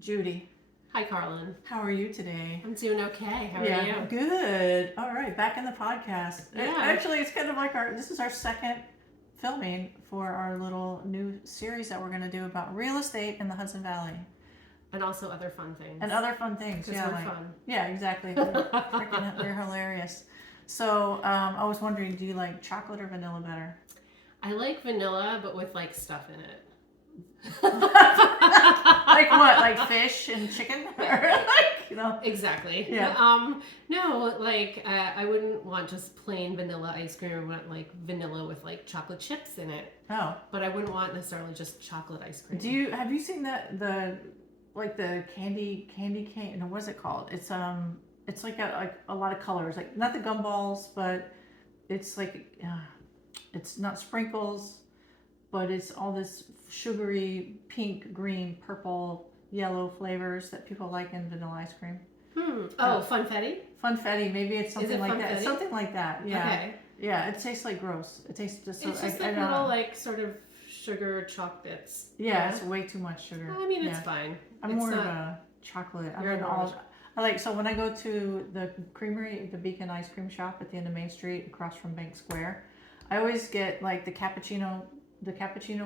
Judy. Hi, Carlin. How are you today? I'm doing okay. How are you? Good. All right, back in the podcast. Yeah. Actually, it's kind of like this is our second filming for our little new series that we're going to do about real estate in the Hudson Valley. And also other fun things. And other fun things. Because we're fun. Yeah, exactly. We're hilarious. So I was wondering, do you like chocolate or vanilla better? I like vanilla, but with like stuff in it. Like what? Like fish and chicken? Exactly. Yeah. No, like I wouldn't want just plain vanilla ice cream. I want like vanilla with like chocolate chips in it. Oh. But I wouldn't want necessarily just chocolate ice cream. Have you seen the candy cane? No, what is it called? It's like a lot of colors, like not the gumballs, but it's like it's not sprinkles, but it's all this sugary pink, green, purple, yellow flavors that people like in vanilla ice cream. Funfetti? Funfetti, maybe it's something like that. Funfetti? Something like that, yeah. Okay. Yeah, it tastes like gross. It tastes just It's just like little like sort of sugar chalk bits. Yeah, it's way too much sugar. I mean, it's fine. I'm more of a chocolate. So when I go to the creamery, the Beacon ice cream shop at the end of Main Street across from Bank Square, I always get like the cappuccino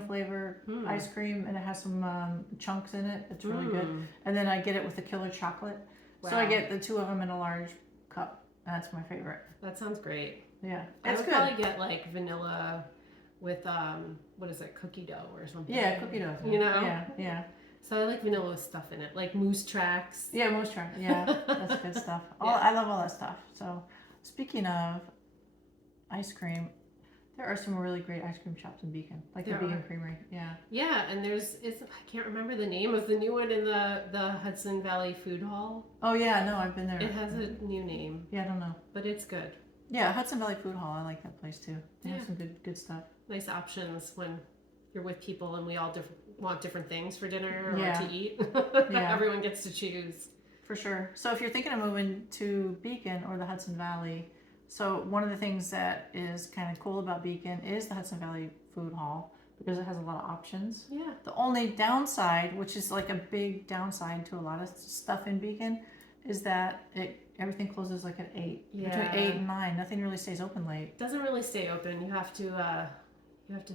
flavor ice cream, and it has some chunks in it. It's really good. And then I get it with the killer chocolate. Wow. So I get the two of them in a large cup. That's my favorite. That sounds great. Yeah, I would probably get like vanilla with what is it, cookie dough or something. Yeah, cookie dough. You know? Yeah. So I like vanilla with stuff in it, like moose tracks. Yeah, moose tracks. Yeah, that's good stuff. Yeah. I love all that stuff. So speaking of ice cream, there are some really great ice cream shops in Beacon, like the Beacon Creamery. Yeah. Yeah, and I can't remember the name of the new one in the Hudson Valley Food Hall. Oh yeah, no, I've been there. It has a new name. Yeah, I don't know. But it's good. Yeah, Hudson Valley Food Hall. I like that place too. They have some good stuff. Nice options when you're with people and we all want different things for dinner or to eat. Yeah. Everyone gets to choose. For sure. So if you're thinking of moving to Beacon or the Hudson Valley, so one of the things that is kind of cool about Beacon is the Hudson Valley Food Hall because it has a lot of options. Yeah. The only downside, which is like a big downside to a lot of stuff in Beacon, is that everything closes like at 8. Yeah. Between 8 and 9, nothing really stays open late. It doesn't really stay open. You have to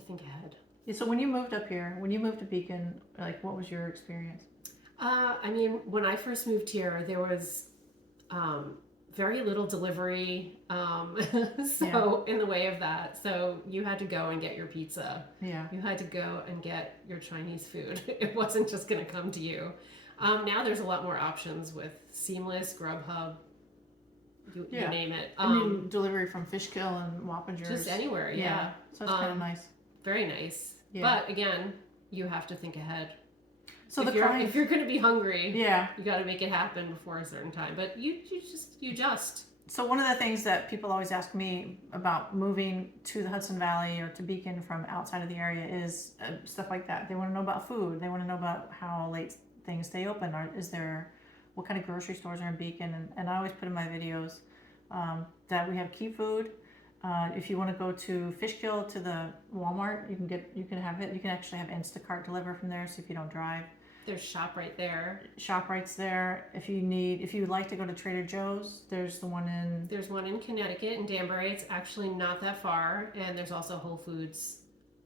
think ahead. Yeah, so when you moved up here, when you moved to Beacon, like what was your experience? I mean, when I first moved here, there was very little delivery, in the way of that. So you had to go and get your pizza. Yeah. You had to go and get your Chinese food. It wasn't just going to come to you. Now there's a lot more options with Seamless, Grubhub, you name it. I mean, delivery from Fishkill and Wappingers. Just anywhere, yeah. So it's kind of nice. Very nice. Yeah. But again, you have to think ahead. So if you're going to be hungry, you got to make it happen before a certain time. But you just. So one of the things that people always ask me about moving to the Hudson Valley or to Beacon from outside of the area is stuff like that. They want to know about food. They want to know about how late things stay open. What kind of grocery stores are in Beacon? And I always put in my videos that we have Key Food. If you want to go to Fishkill to the Walmart, you can have it. You can actually have Instacart deliver from there. So if you don't drive, there's ShopRite there. ShopRite's there. If you like to go to Trader Joe's, there's one in Connecticut in Danbury. It's actually not that far, and there's also Whole Foods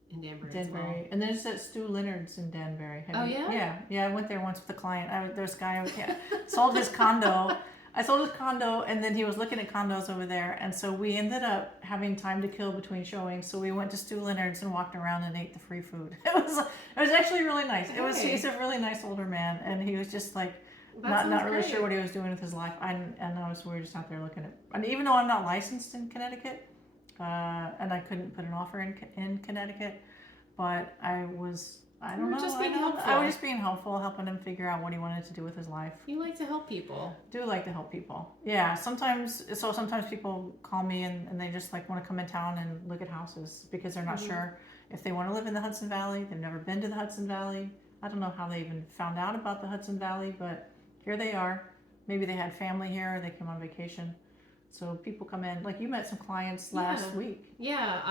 in Danbury as well. And there's that Stu Leonard's in Danbury. Yeah? Yeah. I went there once with a client. There's a guy sold his condo. I sold his condo, and then he was looking at condos over there, and so we ended up having time to kill between showings. So we went to Stu Leonard's and walked around and ate the free food. It was actually really nice. He's a really nice older man, and he was just like not really sure what he was doing with his life. We were just out there looking at. And even though I'm not licensed in Connecticut, and I couldn't put an offer in Connecticut, but I was. I don't know. I was just being helpful, helping him figure out what he wanted to do with his life. You like to help people. Do like to help people. Yeah. Sometimes people call me and they just like want to come in town and look at houses because they're not sure if they want to live in the Hudson Valley. They've never been to the Hudson Valley. I don't know how they even found out about the Hudson Valley, but here they are. Maybe they had family here or they came on vacation. So people come in, like you met some clients last week. Yeah,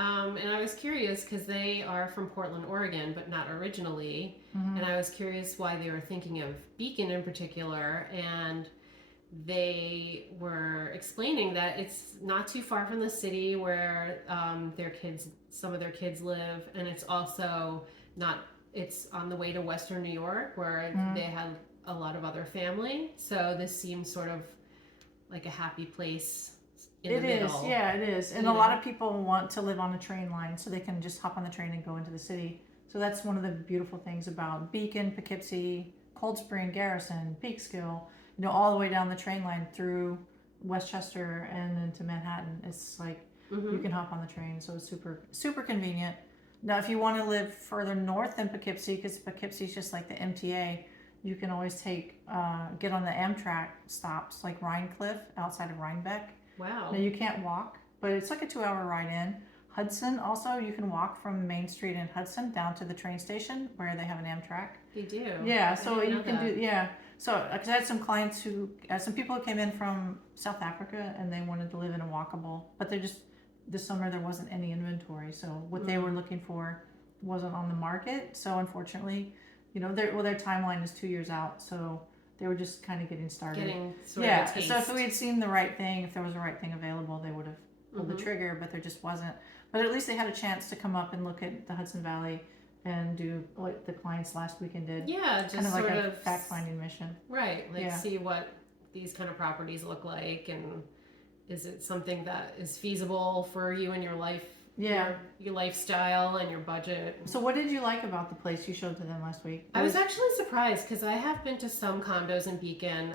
and I was curious because they are from Portland, Oregon, but not originally. And I was curious why they were thinking of Beacon in particular. And they were explaining that it's not too far from the city where some of their kids live, and it's also not. It's on the way to Western New York where they have a lot of other family. So this seems sort of like a happy place in the middle. Yeah, it is. And a lot of people want to live on a train line so they can just hop on the train and go into the city. So that's one of the beautiful things about Beacon, Poughkeepsie, Cold Spring, Garrison, Peekskill, all the way down the train line through Westchester and into Manhattan. It's like you can hop on the train, so it's super, super convenient. Now, if you want to live further north than Poughkeepsie, because Poughkeepsie is just like the MTA, you can always get on the Amtrak stops like Rhine Cliff outside of Rhinebeck. Wow. Now, you can't walk, but it's like a 2-hour ride in. Hudson, also, you can walk from Main Street in Hudson down to the train station where they have an Amtrak. They do. Yeah, so you can do, So, because I had some clients some people who came in from South Africa and they wanted to live in a walkable, but this summer there wasn't any inventory. So what they were looking for wasn't on the market. So unfortunately, their timeline is 2 years out. So they were just kind of getting started. Sort of a taste. So if we had seen the right thing, if there was the right thing available, they would have pulled the trigger, but there just wasn't. But at least they had a chance to come up and look at the Hudson Valley and do what the clients last weekend did. Yeah, just kind of like sort a of fact-finding mission. Right, see what these kind of properties look like, and is it something that is feasible for you and your life, your lifestyle and your budget. So what did you like about the place you showed to them last week? I was actually surprised because I have been to some condos in Beacon,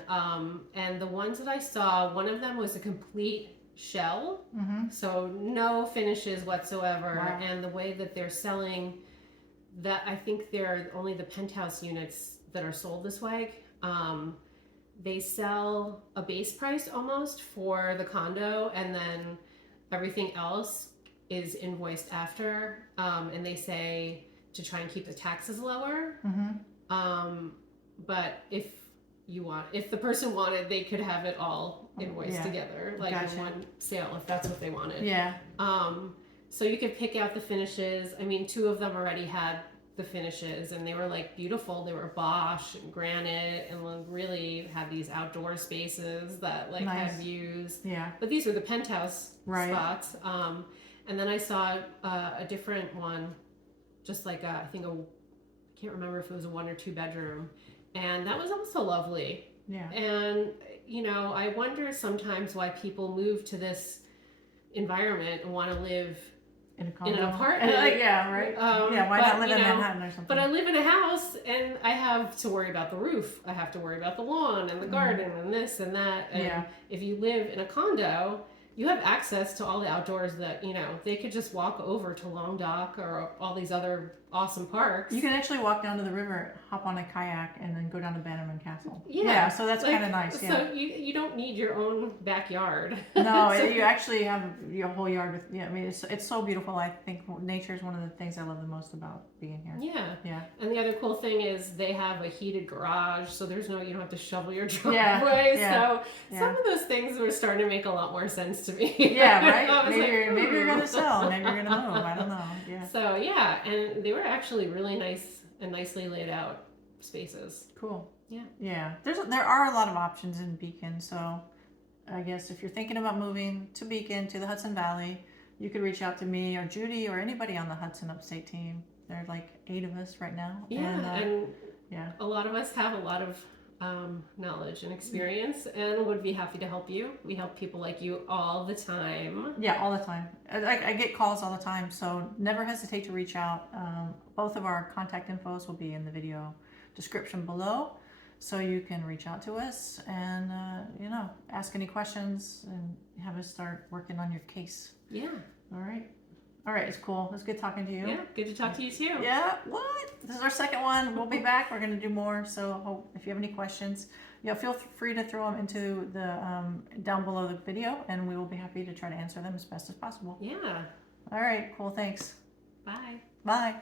and the ones that I saw, one of them was a complete shell, so no finishes whatsoever. Wow. And the way that they're selling that, I think they're only the penthouse units that are sold this way. They sell a base price almost for the condo, and then everything else is invoiced after, and they say to try and keep the taxes lower. But if the person wanted, they could have it all invoiced together, like in one sale, if that's what they wanted. So you could pick out the finishes. I mean, 2 of them already had the finishes, and they were like beautiful. They were Bosch and granite, and really had these outdoor spaces that had views. But these were the penthouse spots. And then I saw a different one, just like I can't remember if it was a 1 or 2 bedroom, and that was also lovely. And I wonder sometimes why people move to this environment and want to live in an apartment. Why not live in Manhattan or something? But I live in a house, and I have to worry about the roof. I have to worry about the lawn and the garden and this and that. And if you live in a condo, you have access to all the outdoors that, they could just walk over to Long Dock or all these other awesome parks. You can actually walk down to the river, hop on a kayak, and then go down to Bannerman Castle. So that's kind of nice. So you don't need your own backyard. No, you actually have your whole yard with, I mean, it's so beautiful. I think nature is one of the things I love the most about being here. And the other cool thing is they have a heated garage, so you don't have to shovel your driveway. So some of those things were starting to make a lot more sense to me. Maybe you're going to sell, maybe you're going to move. I don't know. So and they were actually really nice and nicely laid out spaces. Cool. There are a lot of options in Beacon, so I guess if you're thinking about moving to Beacon, to the Hudson Valley, you could reach out to me or Judy or anybody on the Hudson Upstate team. There are like 8 of us right now. And a lot of us have a lot of knowledge and experience, and would be happy to help you. We help people like you all the time. All the time. I get calls all the time, so never hesitate to reach out. Both of our contact infos will be in the video description below, so you can reach out to us and ask any questions and have us start working on your case. All right, it's cool. It's good talking to you. Good to talk to you too. This is our second one. We'll be back. We're going to do more. So if you have any questions, feel free to throw them into the down below the video, and we will be happy to try to answer them as best as possible. All right, cool. Thanks. Bye. Bye.